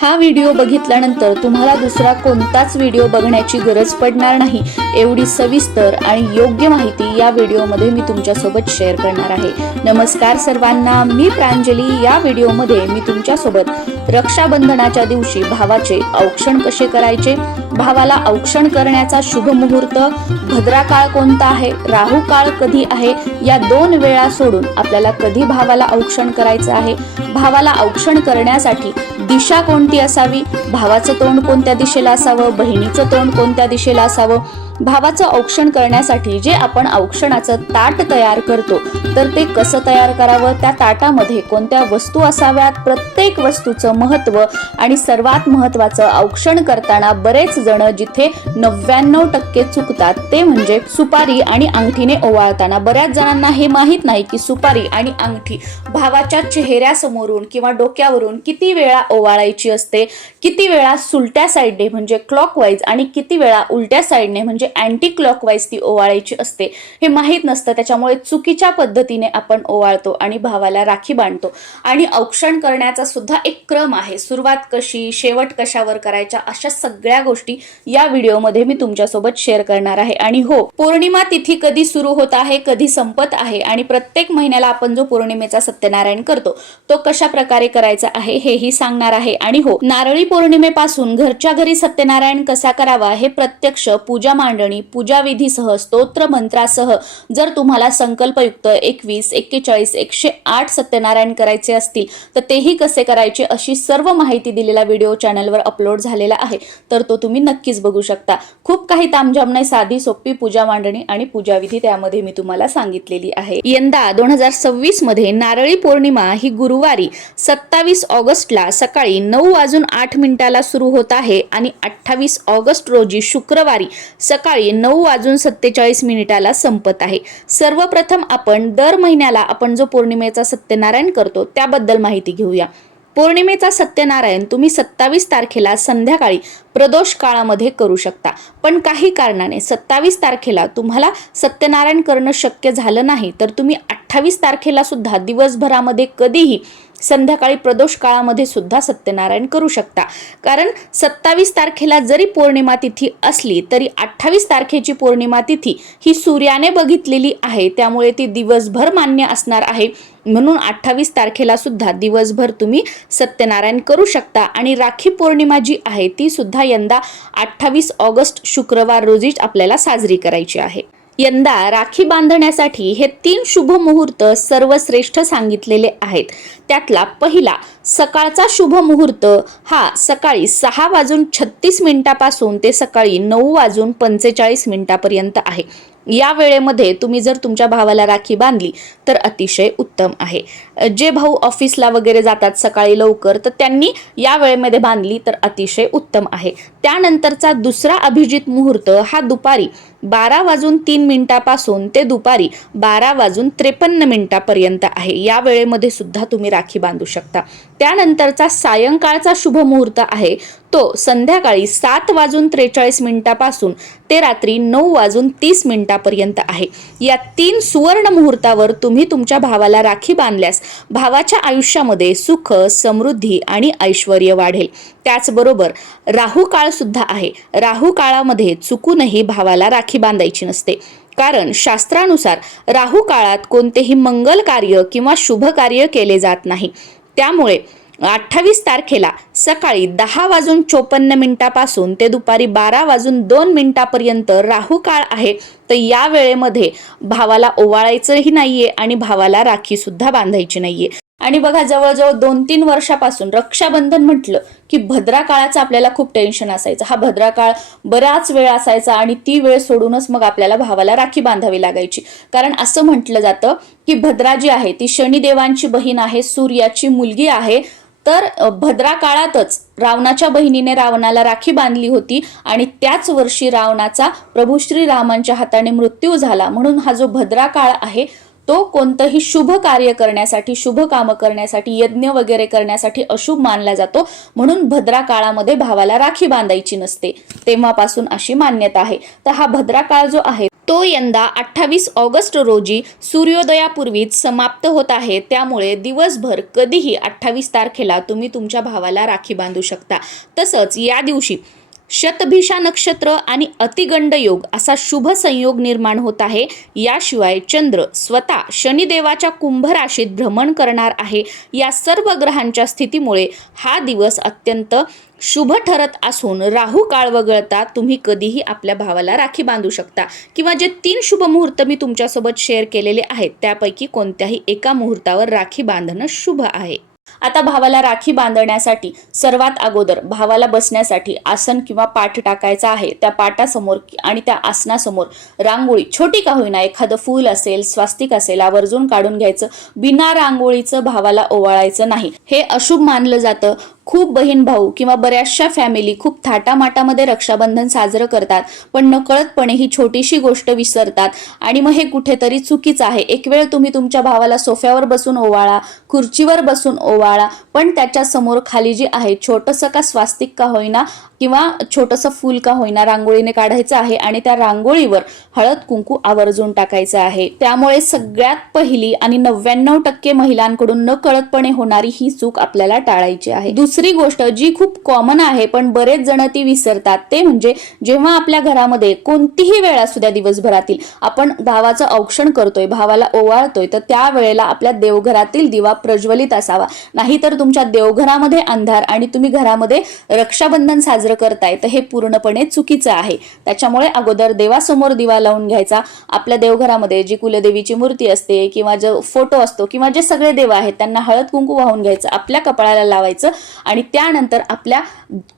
हा व्हिडिओ बघितल्यानंतर तुम्हाला दुसरा कोणताच व्हिडिओ बघण्याची गरज पडणार नाही। एवढी सविस्तर आणि योग्य माहिती या व्हिडिओमध्ये मी तुमच्यासोबत शेअर करणार आहे। नमस्कार सर्वांना, मी प्रांजली। या व्हिडिओमध्ये मी तुमच्यासोबत रक्षाबंधनाच्या दिवशी भावाचे औक्षण कसे करायचे, भावाला औक्षण करण्याचा शुभ मुहूर्त, भद्रा काळ कोणता आहे, राहू काळ कधी आहे, या दोन वेळा सोडून आपल्याला कधी भावाला औक्षण करायचं आहे, भावाला औक्षण करण्यासाठी दिशा कोणती असावी, भावाचं तोंड कोणत्या दिशेला असावं, बहिणीचं तोंड कोणत्या दिशेला असावं, भावाचं औक्षण करण्यासाठी जे आपण औक्षणाचं ताट तयार करतो तर ते कसं तयार करावं, त्या ताटामध्ये कोणत्या वस्तू असाव्यात, प्रत्येक वस्तूचं महत्त्व आणि सर्वात महत्त्वाचं औक्षण करताना बरेच जण जिथे 99% चुकतात ते म्हणजे सुपारी आणि अंगठीने ओवाळताना। बऱ्याच जणांना हे माहित नाही की सुपारी आणि अंगठी भावाच्या चेहऱ्यासमोरून किंवा डोक्यावरून किती वेळा ओवाळायची असते, किती वेळा सुलट्या साईडने म्हणजे क्लॉकवाईज आणि किती वेळा उलट्या साईडने म्हणजे अँटी क्लॉकवाईज ती ओवाळायची असते हे माहित नसतं। त्याच्यामुळे चुकीच्या पद्धतीने आपण ओवाळतो आणि भावाला राखी बांधतो। आणि औक्षण करण्याचा सुद्धा एक क्रम आहे, सुरुवात कशी, शेवट कशावर करायच्या, अशा सगळ्या गोष्टी या व्हिडिओमध्ये मी तुमच्यासोबत शेअर करणार आहे। आणि हो, पौर्णिमा तिथी कधी सुरू होत आहे, कधी संपत आहे आणि प्रत्येक महिन्याला आपण जो पौर्णिमेचा सत्यनारायण करतो तो कशा प्रकारे करायचा आहे हेही सांगणार आहे। आणि हो, नारळी पौर्णिमेपासून घरच्या घरी सत्यनारायण कसा करावा हे प्रत्यक्ष पूजा मांडणी, पूजा विधीसह, स्तोत्र मंत्रासह जर तुम्हाला संकल्पयुक्त 21, 41, 108 सत्यनारायण करायचे असतील तर तेही कसे करायचे अशी सर्व माहिती दिलेला व्हिडिओ चॅनलवर अपलोड झालेला आहे, तर तो तुम्ही नक्कीच बघू शकता। खूप काही तामझाम नाही, साधी सोपी पूजा मांडणी आणि पूजा विधी त्यामध्ये मी तुम्हाला सांगितलेली आहे। यंदा 2026 मध्ये नारळी पौर्णिमा ही गुरुवारी 27 ऑगस्टला सकाळी 9:08 सुरू होत आहे आणि 28 ऑगस्ट रोजी शुक्रवारी सकाळी 9:47 संपत आहे। सर्वप्रथम आपण दर महिन्याला आपण जो पौर्णिमेचा सत्यनारायण करतो त्याबद्दल माहिती घेऊया। पौर्णिमेचा सत्यनारायण तुम्ही 27 तारखेला संध्याकाळी प्रदोष काळामध्ये करू शकता, पण काही कारणाने 27 तारखेला तुम्हाला सत्यनारायण करणं शक्य झालं नाही तर तुम्ही 28 तारखेला सुद्धा दिवसभरामध्ये कधीही संध्याकाळी प्रदोष काळामध्ये सुद्धा सत्यनारायण करू शकता। कारण 27 तारखेला जरी पौर्णिमा तिथी असली तरी 28 तारखेची पौर्णिमा तिथी ही सूर्याने बघितलेली आहे, त्यामुळे ती दिवसभर मान्य असणार आहे। म्हणून 28 तारखेला सुद्धा दिवसभर तुम्ही सत्यनारायण करू शकता। आणि राखी पौर्णिमा जी आहे ती सुद्धा यंदा 28 ऑगस्ट शुक्रवार रोजी आपल्याला साजरी करायची आहे। यंदा राखी बांधण्यासाठी हे 3 शुभ मुहूर्त सर्वश्रेष्ठ सांगितलेले आहेत। त्यातला पहिला सकाळचा शुभ मुहूर्त हा सकाळी 6:36 पासून ते सकाळी 9:45 पर्यंत आहे। या वेळेमध्ये तुम्ही जर तुमच्या भावाला राखी बांधली तर अतिशय उत्तम आहे। जे भाऊ ऑफिसला वगैरे जातात सकाळी लवकर तर त्यांनी या वेळेमध्ये बांधली तर अतिशय उत्तम आहे। त्यानंतरचा दुसरा अभिजित मुहूर्त हा दुपारी 12:03 पासून ते दुपारी 12:53 पर्यंत आहे। या वेळेमध्ये सुद्धा तुम्ही राखी बांधू शकता। त्यानंतरचा सायंकाळचा शुभ मुहूर्त आहे तो संध्याकाळी 7:43 पासून ते रात्री 9:30 पर्यंत आहे। या 3 सुवर्ण मुहूर्तावर तुम्ही तुमच्या भावाला राखी बांधल्यास भावाच्या आयुष्यामध्ये सुख, समृद्धी आणि ऐश्वर्य वाढेल। त्याचबरोबर राहू काळ सुद्धा आहे। राहू काळामध्ये चुकूनही भावाला राखी बांधायची नसते, कारण शास्त्रानुसार राहू काळात कोणतेही मंगल कार्य किंवा शुभ कार्य केले जात नाही। त्यामुळे 28 तारखेला सकाळी 10:54 पासून ते दुपारी 12:02 पर्यंत राहू काळ आहे, तर या वेळेमध्ये भावाला ओवाळायचंही नाहीये आणि भावाला राखी सुद्धा बांधायची नाहीये। आणि बघा, जवळजवळ 2-3 वर्षापासून रक्षाबंधन म्हटलं की भद्रा काळाचं आपल्याला खूप टेन्शन असायचं। हा भद्रा काळ बराच वेळ असायचा आणि ती वेळ सोडूनच मग आपल्याला भावाला राखी बांधावी लागायची। कारण असं म्हटलं जातं की भद्रा जी आहे ती शनिदेवांची बहीण आहे, सूर्याची मुलगी आहे। तर भद्रा काळातच रावणाच्या बहिणीने रावणाला राखी बांधली होती आणि त्याच वर्षी रावणाचा प्रभू श्रीरामांच्या हाताने मृत्यू झाला। म्हणून हा जो भद्रा काळ आहे तो कोणतंही शुभ कार्य करण्यासाठी, शुभ कामं करण्यासाठी, यज्ञ वगैरे करण्यासाठी अशुभ मानला जातो, म्हणून भद्रा काळामध्ये भावाला राखी बांधायची नसते. तेव्हापासून अशी मान्यता आहे. तर हा भद्रा काळ जो आहे तो यंदा 28 ऑगस्ट रोजी सूर्योदयापूर्वीच समाप्त होत आहे. त्यामुळे दिवसभर कधीही 28 तारखेला तुम्ही तुमच्या भावाला राखी बांधू शकता. तसंच या दिवशी शतभिषा नक्षत्र आणि अतिगंड योग असा शुभ संयोग निर्माण होत आहे. याशिवाय चंद्र स्वतः शनिदेवाच्या कुंभ राशीत भ्रमण करणार आहे. या सर्व ग्रहांच्या स्थितीमुळे हा दिवस अत्यंत शुभ ठरत असून राहू काळ वगळता तुम्ही कधीही आपल्या भावाला राखी बांधू शकता, किंवा जे 3 शुभ मुहूर्त मी तुमच्यासोबत शेअर केलेले आहेत त्यापैकी कोणत्याही एका मुहूर्तावर राखी बांधणं शुभ आहे. आता भावाला राखी बांधण्यासाठी सर्वात अगोदर भावाला बसण्यासाठी आसन किंवा पाट टाकायचा आहे. त्या पाटासमोर आणि त्या आसनासमोर रांगोळी छोटी का होईना, एखादं फूल असेल, स्वास्तिक असेल, आवर्जून काढून घ्यायचं. बिना रांगोळीचं भावाला ओवाळायचं नाही, हे अशुभ मानलं जातं. खूप बहीण भाऊ किंवा बऱ्याचशा फॅमिली खूप थाटामाटामध्ये रक्षाबंधन साजरं करतात, पण नकळतपणे ही छोटीशी गोष्ट विसरतात आणि मग हे कुठेतरी चुकीचं आहे. एक वेळ तुम्ही तुमच्या भावाला सोफ्यावर बसून ओवाळा, खुर्चीवर बसून ओवाळा, पण त्याच्या समोर खाली जी आहे छोटंसं का स्वास्तिक का होईना किंवा छोटंसं फूल का होईना रांगोळीने काढायचं आहे आणि त्या रांगोळीवर हळद कुंकू आवर्जून टाकायचं आहे. त्यामुळे सगळ्यात पहिली आणि 99% महिलांकडून नकळतपणे होणारी ही चूक आपल्याला टाळायची आहे. दुसरी गोष्ट जी खूप कॉमन आहे पण बरेच जण ती विसरतात, ते म्हणजे जेव्हा आपल्या घरामध्ये कोणतीही वेळ असू द्या दिवसभरातील आपण भावाचं औक्षण करतोय, भावाला ओवाळतोय, तर त्या वेळेला आपल्या देवघरातील दिवा प्रज्वलित असावा. नाहीतर तुमच्या देवघरामध्ये अंधार आणि तुम्ही घरामध्ये रक्षाबंधन साजरं करताय, तर हे पूर्णपणे चुकीचं आहे. त्याच्यामुळे अगोदर देवासमोर दिवा लावून घ्यायचा. आपल्या देवघरामध्ये जी कुलदेवीची मूर्ती असते किंवा जो फोटो असतो किंवा जे सगळे देव आहेत त्यांना हळद कुंकू वाहून घ्यायचं, आपल्या कपाळाला लावायचं आणि त्यानंतर आपल्या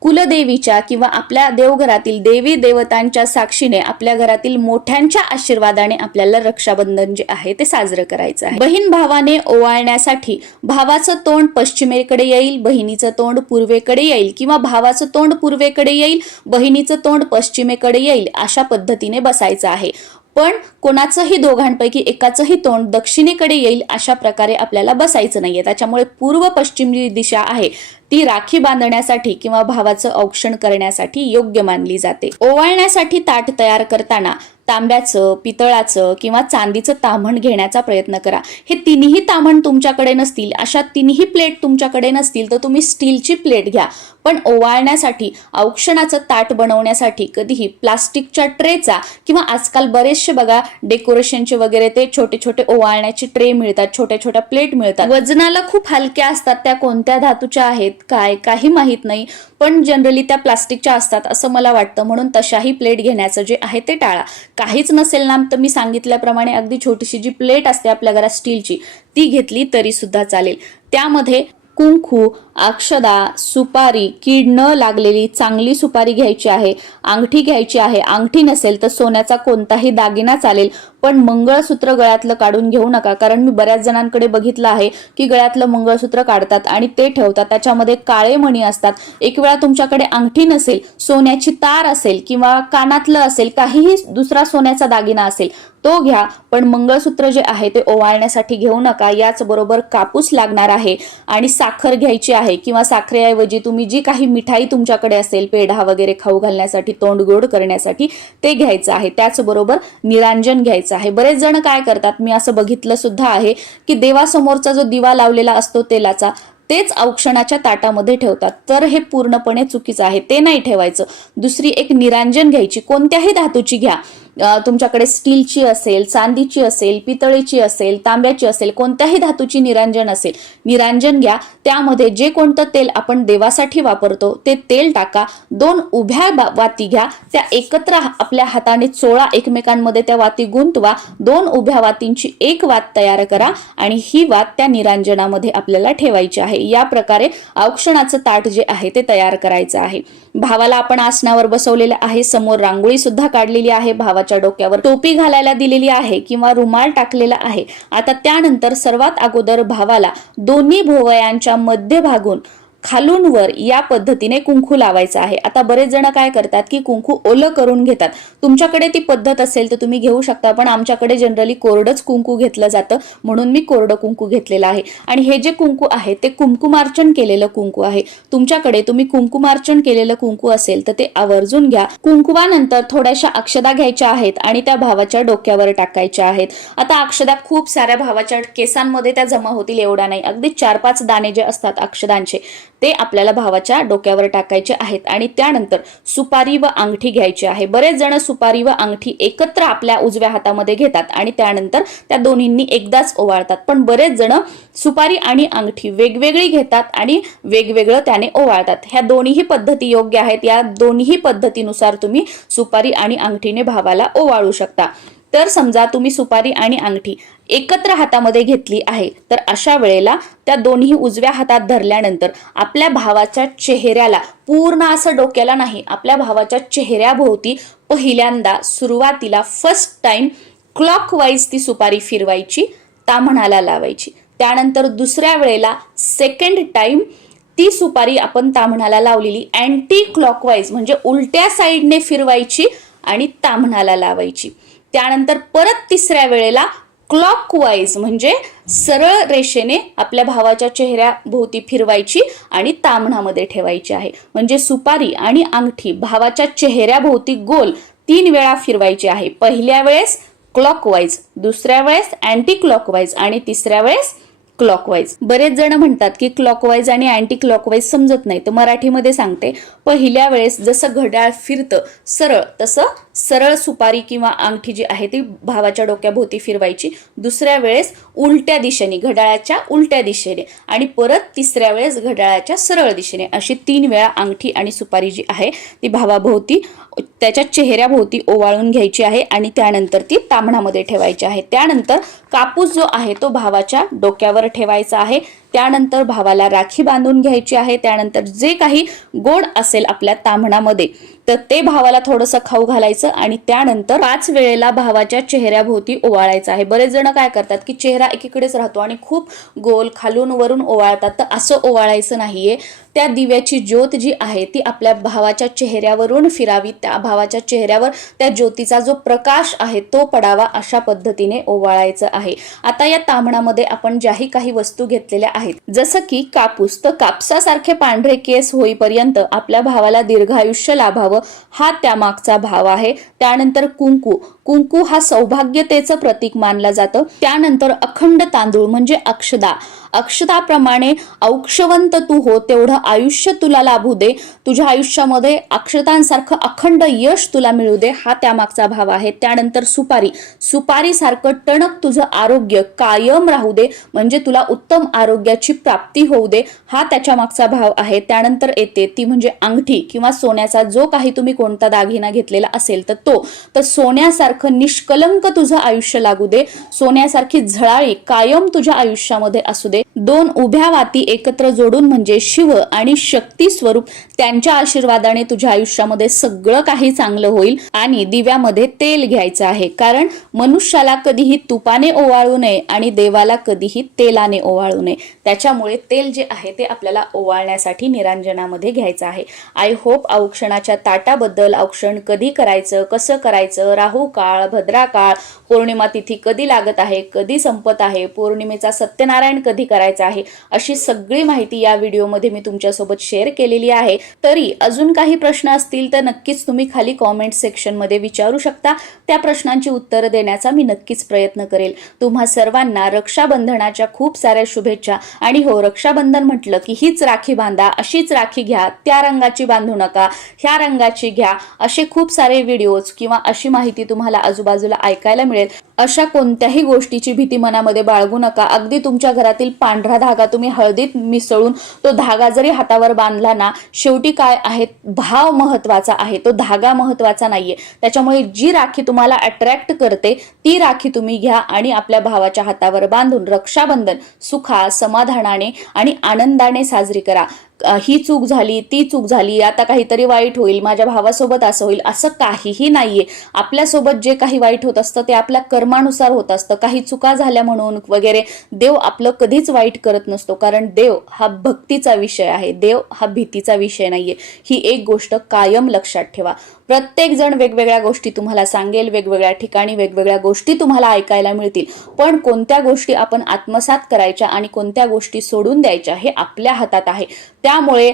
कुलदेवीच्या किंवा आपल्या देवघरातील देवी देवतांच्या साक्षीने आपल्या घरातील मोठ्यांच्या आशीर्वादाने आपल्याला रक्षाबंधन जे आहे ते साजरं करायचं आहे. बहीण भावाने ओवाळण्यासाठी भावाचं तोंड पश्चिमेकडे येईल, बहिणीचं तोंड पूर्वेकडे येईल, किंवा भावाचं तोंड पूर्वेकडे येईल, बहिणीचं तोंड पश्चिमेकडे येईल, अशा पद्धतीने बसायचं आहे. पण कोणाचंही दोघांपैकी एकाचंही तोंड दक्षिणेकडे येईल अशा प्रकारे आपल्याला बसायचं नाहीये. त्याच्यामुळे पूर्व पश्चिम जी दिशा आहे ती राखी बांधण्यासाठी किंवा भावाचं औक्षण करण्यासाठी योग्य मानली जाते. ओवाळण्यासाठी ताट तयार करताना तांब्याचं, पितळाचं किंवा चांदीचं ताम्हण घेण्याचा प्रयत्न करा. हे तिन्ही ताम्हण तुमच्याकडे नसतील, अशा तिन्ही प्लेट तुमच्याकडे नसतील तर तुम्ही स्टीलची प्लेट घ्या. पण ओवाळण्यासाठी, औक्षणाचं ताट बनवण्यासाठी कधीही प्लास्टिकच्या ट्रेचा किंवा आजकाल बरेचसे बघा डेकोरेशनचे वगैरे ते छोटे छोटे ओवाळण्याचे ट्रे मिळतात, छोट्या छोट्या प्लेट मिळतात. वजनाला खूप हलक्या असतात, त्या कोणत्या धातूच्या आहेत काय काही माहित नाही, पण जनरली त्या प्लास्टिकच्या असतात असं मला वाटतं. म्हणून तशाही प्लेट घेण्याचं जे आहे ते टाळा. काहीच नसेल ना तर मी सांगितल्याप्रमाणे अगदी छोटीशी जी प्लेट असते आपल्या घरात स्टीलची ती घेतली तरी सुद्धा चालेल. त्यामध्ये कुंकू, अक्षदा, सुपारी, कीड न लागलेली चांगली सुपारी घ्यायची आहे, अंगठी घ्यायची आहे. अंगठी नसेल तर सोन्याचा कोणताही दागिना चालेल, पण मंगळसूत्र गळ्यातलं काढून घेऊ नका. कारण मी बऱ्याच जणांकडे बघितलं आहे की गळ्यातलं मंगळसूत्र काढतात आणि ते ठेवतात, त्याच्यामध्ये काळे मणी असतात. एक वेळा तुमच्याकडे अंगठी नसेल, सोन्याची तार असेल किंवा कानातलं असेल, काहीही दुसरा सोन्याचा दागिना असेल तो घ्या, पण मंगळसूत्र जे आहे ते ओवाळण्यासाठी घेऊ नका. याच बरोबर कापूस लागणार आहे आणि साखर घ्यायची आहे किंवा साखरेऐवजी तुम्ही जी काही मिठाई तुमच्याकडे असेल, पेढा वगैरे खाऊ घालण्यासाठी, तोंड गोड करण्यासाठी ते घ्यायचं आहे. त्याचबरोबर निरांजन घ्यायचं आहे. बरेच जण काय करतात, मी असं बघितलं सुद्धा आहे की देवासमोरचा जो दिवा लावलेला असतो तेलाचा तेच औक्षणाच्या ताटामध्ये ठेवतात, तर हे पूर्णपणे चुकीचं आहे, ते नाही ठेवायचं. दुसरी एक निरांजन घ्यायची, कोणत्याही धातूची घ्या. तुमच्याकडे स्टीलची असेल, चांदीची असेल, पितळेची असेल, तांब्याची असेल, कोणत्याही धातूची निरांजन असेल, निरांजन घ्या. त्यामध्ये जे कोणतं तेल आपण देवासाठी वापरतो ते तेल टाका. 2 उभ्या वाती घ्या, त्या एकत्र आपल्या हाताने चोळा, एकमेकांमध्ये त्या वाती गुंतवा. 2 उभ्या वातींची एक वात तयार करा आणि ही वात त्या निरांजनामध्ये आपल्याला ठेवायची आहे. या प्रकारे औक्षणाचं ताट जे आहे ते तयार करायचं आहे. भावाला आपण आसनावर बसवलेलं आहे, समोर रांगोळी सुद्धा काढलेली आहे, भावाच्या डोक्यावर टोपी घालायला दिलेली आहे किंवा रुमाल टाकलेला आहे. आता त्यानंतर सर्वात अगोदर भावाला दोन्ही भोवयांच्या मध्यभागून खालून वर या पद्धतीने कुंकू लावायचं आहे। आता बरेच जण काय करतात की कुंकू ओलं करून घेतात, तुमच्याकडे ती पद्धत असेल तर तुम्ही घेऊ शकता, पण आमच्याकडे जनरली कोरडच कुंकू घेतलं जातं म्हणून मी कोरडं कुंकू घेतलेलं आहे। आणि हे जे कुंकू आहे ते कुंकुमार्चन केलेलं कुंकू आहे। तुमच्याकडे तुम्ही कुंकुमार्चन केलेलं कुंकू असेल तर ते आवर्जून घ्या। कुंकुवानंतर थोड्याशा अक्षदा घ्यायच्या आहेत आणि त्या भावाच्या डोक्यावर टाकायच्या आहेत। आता अक्षदा खूप साऱ्या भावाच्या केसांमध्ये त्या जमा होतील एवढा नाही, अगदी 4-5 दाणे जे असतात अक्षदांचे ते आपल्याला भावाच्या डोक्यावर टाकायचे आहेत। आणि त्यानंतर सुपारी व अंगठी घ्यायची आहे। बरेच जण सुपारी व अंगठी एकत्र आपल्या उजव्या हातामध्ये घेतात आणि त्यानंतर त्या दोन्हींनी एकदाच ओवाळतात, पण बरेच जण सुपारी आणि अंगठी वेगवेगळी घेतात आणि वेगवेगळं त्याने ओवाळतात। ह्या दोन्ही पद्धती योग्य आहेत। या दोन्ही पद्धतीनुसार तुम्ही सुपारी आणि अंगठीने भावाला ओवाळू शकता। तर समजा तुम्ही सुपारी आणि अंगठी एकत्र हातामध्ये घेतली आहे तर अशा वेळेला त्या दोन्ही उजव्या हातात धरल्यानंतर आपल्या भावाच्या चेहऱ्याला, पूर्ण असं डोक्याला नाही, आपल्या भावाच्या चेहऱ्याभोवती पहिल्यांदा सुरुवातीला फर्स्ट टाइम क्लॉकवाईज ती सुपारी फिरवायची, ताम्हणाला लावायची। त्यानंतर दुसऱ्या वेळेला सेकंड टाइम ती सुपारी आपण ताम्हणाला लावलेली अँटी क्लॉकवाईज म्हणजे उलट्या साईडने फिरवायची आणि ताम्हणाला लावायची। त्यानंतर परत तिसऱ्या वेळेला क्लॉकवाईज म्हणजे सरळ रेषेने आपल्या भावाच्या चेहऱ्याभोवती फिरवायची आणि ताम्हणामध्ये ठेवायची आहे। म्हणजे सुपारी आणि अंगठी भावाच्या चेहऱ्याभोवती गोल 3 वेळा फिरवायची आहे। पहिल्या वेळेस क्लॉकवाईज, दुसऱ्या वेळेस अँटी क्लॉकवाईज आणि तिसऱ्या वेळेस क्लॉकवाईज। बरेच जण म्हणतात की क्लॉकवाईज आणि अँटी क्लॉकवाईज समजत नाही, तर मराठीमध्ये सांगते। पहिल्या वेळेस जसं घड्याळ फिरतं सरळ तसं सरळ सुपारी किंवा अंगठी जी आहे ती भावाच्या डोक्याभोवती फिरवायची, दुसऱ्या वेळेस उलट्या दिशेने घड्याळाच्या उलट्या दिशेने आणि परत तिसऱ्या वेळेस घड्याळाच्या सरळ दिशेने, अशी 3 वेळा अंगठी आणि सुपारी जी आहे ती भावाभोवती त्याच्या चेहऱ्याभोवती ओवाळून घ्यायची आहे आणि त्यानंतर ती ताम्हणामध्ये ठेवायची आहे। त्यानंतर कापूस जो आहे तो भावाच्या डोक्यावर ठेवायचा आहे। त्यानंतर भावाला राखी बांधून घ्यायची आहे। त्यानंतर जे काही गोड असेल आपल्या ताम्हणामध्ये तर ते भावाला थोडंसं खाऊ घालायचं आणि त्यानंतर 5 वेळेला भावाच्या चेहऱ्याभोवती ओवाळायचं आहे। बरेच जण काय करतात की चेहरा एकीकडेच राहतो आणि खूप गोल खालून वरून ओवाळतात, तर असं ओवाळायचं नाहीये। त्या दिव्याची ज्योत जी आहे ती आपल्या भावाच्या चेहऱ्यावरून फिरावी, त्या भावाच्या चेहऱ्यावर त्या ज्योतीचा जो प्रकाश आहे तो पडावा, अशा पद्धतीने ओवाळायचं आहे। आता या ताम्हणामध्ये आपण ज्याही काही वस्तू घेतलेल्या आहेत जसं की कापूस, तर कापसासारखे पांढरे केस होईपर्यंत आपल्या भावाला दीर्घायुष्य लाभावं हा त्यामागचा भाव आहे। त्यानंतर कुंकू, कुंकू हा सौभाग्यतेचं प्रतीक मानलं जातं। त्यानंतर अखंड तांदूळ म्हणजे अक्षदा, अक्षताप्रमाणे औक्षवंत तू हो, तेवढं आयुष्य तुला लाभू दे, तुझ्या आयुष्यामध्ये अक्षतांसारखं अखंड यश तुला मिळू दे, हा त्यामागचा भाव आहे। त्यानंतर सुपारी, सुपारी सारखं टणक तुझं आरोग्य कायम राहू दे, म्हणजे तुला उत्तम आरोग्याची प्राप्ती होऊ दे, हा त्याच्या मागचा भाव आहे। त्यानंतर येते ती म्हणजे अंगठी किंवा सोन्याचा जो काही तुम्ही कोणता दागिना घेतलेला असेल तर तो, तर सोन्यासारखं निष्कलंक तुझं आयुष्य लागू दे, सोन्यासारखी झळाळी कायम तुझ्या आयुष्यामध्ये असू दे। 2 उभ्या वाती एकत्र जोडून म्हणजे शिव आणि शक्ती स्वरूप त्यांच्या आशीर्वादाने तुझ्या आयुष्यामध्ये सगळं काही चांगलं होईल। आणि दिव्यामध्ये तेल घ्यायचं आहे, कारण मनुष्याला कधीही तुपाने ओवाळू नये आणि देवाला कधीही तेलाने ओवाळू नये, त्याच्यामुळे तेल जे आहे ते आपल्याला ओवाळण्यासाठी निरांजनामध्ये घ्यायचं आहे। आय होप औक्षणाच्या ताटाबद्दल, औक्षण कधी करायचं, कसं करायचं, राहू काळ, भद्रा काळ, पौर्णिमा तिथी कधी लागत आहे, कधी संपत आहे, पौर्णिमेचा सत्यनारायण कधी करायचा आहे, अशी सगळी माहिती या व्हिडिओमध्ये मी तुमच्यासोबत शेअर केलेली आहे। तरी अजून काही प्रश्न असतील तर नक्कीच तुम्ही खाली कॉमेंट सेक्शन मध्ये विचारू शकता, त्या प्रश्नांची उत्तरं देण्याचा मी नक्कीच प्रयत्न करेल। तुम्हा सर्वांना रक्षाबंधनाच्या खूप साऱ्या शुभेच्छा। आणि हो, रक्षाबंधन म्हटलं की हीच राखी बांधा, अशीच राखी घ्या, त्या रंगाची बांधू नका, ह्या रंगाची घ्या, असे खूप सारे व्हिडिओज किंवा अशी माहिती तुम्हाला आजूबाजूला ऐकायला मिळेल। अशा कोणत्याही गोष्टीची भीती मनामध्ये बाळगू नका। अगदी तुमच्या घरातील पांढरा धागा तुम्ही हळदीत मिसळून तो धागा जरी हातावर बांधला ना, शेवटी काय आहे, भाव महत्वाचा आहे, तो धागा महत्वाचा नाहीये। त्याच्यामुळे जी राखी तुम्हाला अट्रॅक्ट करते ती राखी तुम्ही घ्या आणि आपल्या भावाच्या हातावर बांधून रक्षाबंधन सुखा समाधानाने आणि आनंदाने साजरी करा। ही चूक झाली, ती चूक झाली, आता काहीतरी वाईट होईल, माझ्या भावासोबत असं होईल, असं काहीही नाहीये। आपल्यासोबत जे काही वाईट होत असतं ते आपल्या कर्म कर्मानुसार होत असतं, काही चुका झाल्या म्हणून वगैरे देव आपलं कधीच वाईट करत नसतो, कारण देव हा भक्तीचा विषय आहे, देव हा भीतीचा विषय नाहीये. ही एक गोष्ट कायम लक्षात ठेवा. प्रत्येक जण वेगवेगळ्या गोष्टी तुम्हाला सांगेल, वेगवेगळ्या ठिकाणी वेगवेगळ्या गोष्टी तुम्हाला ऐकायला मिळतील, पण कोणत्या गोष्टी आपण आत्मसात करायच्या आणि कोणत्या गोष्टी सोडून द्यायच्या हे आपल्या हातात आहे. त्यामुळे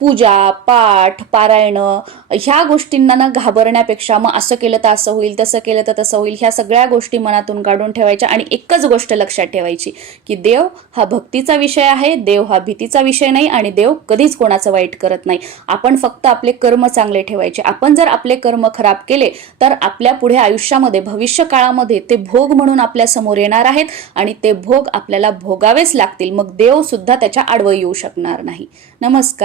पूजा, पाठ, पारायण ह्या गोष्टींना न घाबरण्यापेक्षा मग असं केलं तर असं होईल, तसं केलं तर तसं होईल, ह्या सगळ्या गोष्टी मनातून काढून ठेवायच्या आणि एकच गोष्ट लक्षात ठेवायची की देव हा भक्तीचा विषय आहे, देव हा भीतीचा विषय नाही आणि देव कधीच कोणाचं वाईट करत नाही. आपण फक्त आपले कर्म चांगले ठेवायचे. आपण जर आपले कर्म खराब केले तर आपल्या पुढे आयुष्यामध्ये, भविष्य काळामध्ये ते भोग म्हणून आपल्या समोर येणार आहेत आणि ते भोग आपल्याला भोगावेच लागतील. मग देव सुद्धा त्याच्या आडवं येऊ शकणार नाही. नमस्कार.